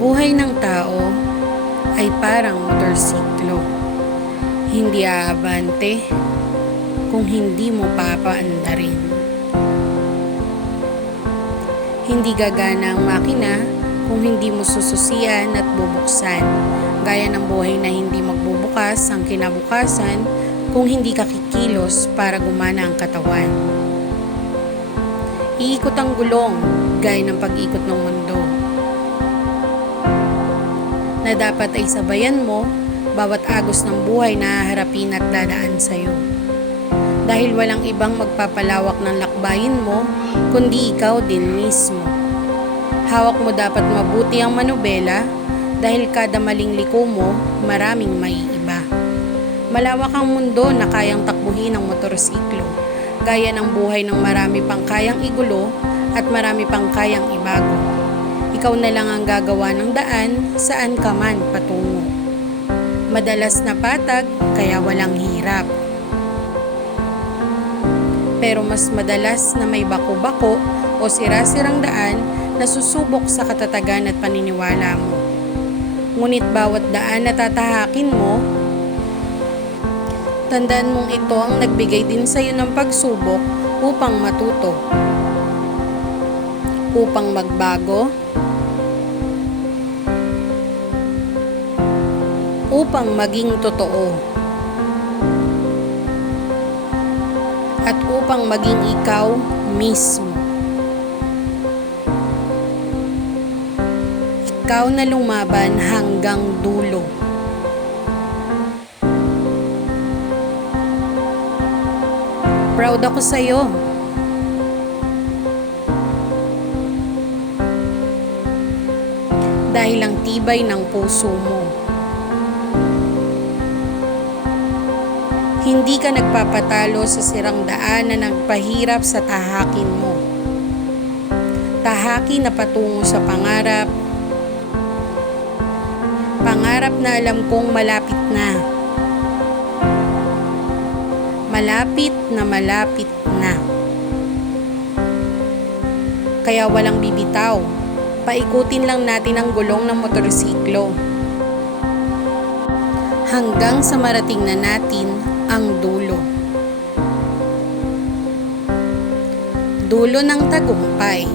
buhay ng tao ay parang motorsiklo. Hindi aabante kung hindi mo papaandarin. Hindi gagana ang makina kung hindi mo sususian at bubuksan, gaya ng buhay na hindi magbubukas ang kinabukasan kung hindi ka kikilos para gumana ang katawan. Iikot ang gulong gaya ng pag-ikot ng mundo, na dapat ay sabayan mo bawat agos ng buhay na haharapin at dadaan sa'yo. Dahil walang ibang magpapalawak ng lakbayin mo, kundi ikaw din mismo. Hawak mo dapat mabuti ang manubela, dahil kada maling liko mo, maraming maiiba. Malawak ang mundo na kayang takbuhin ng motorsiklo, gaya ng buhay ng marami pang kayang igulo at marami pang kayang ibago. Ikaw na lang ang gagawa ng daan saan ka man patungo. Madalas na patag, kaya walang hirap. Pero mas madalas na may bako-bako o sira-sirang daan na susubok sa katatagan at paniniwala mo. Ngunit bawat daan na tatahakin mo, tandaan mong ito ang nagbigay din sa iyo ng pagsubok upang matuto, upang magbago, upang maging totoo, at upang maging ikaw mismo. Ikaw na lumaban hanggang dulo. Proud ako sa iyo. Dahil ang tibay ng puso mo. Hindi ka nagpapatalo sa sirang daan na nagpahirap sa tahakin mo. Tahaki na patungo sa pangarap. Pangarap na alam kong malapit na. Malapit na malapit na. Kaya walang bibitaw. Paikutin lang natin ang gulong ng motorsiklo hanggang sa marating na natin ang dulo. Dulo ng tagumpay.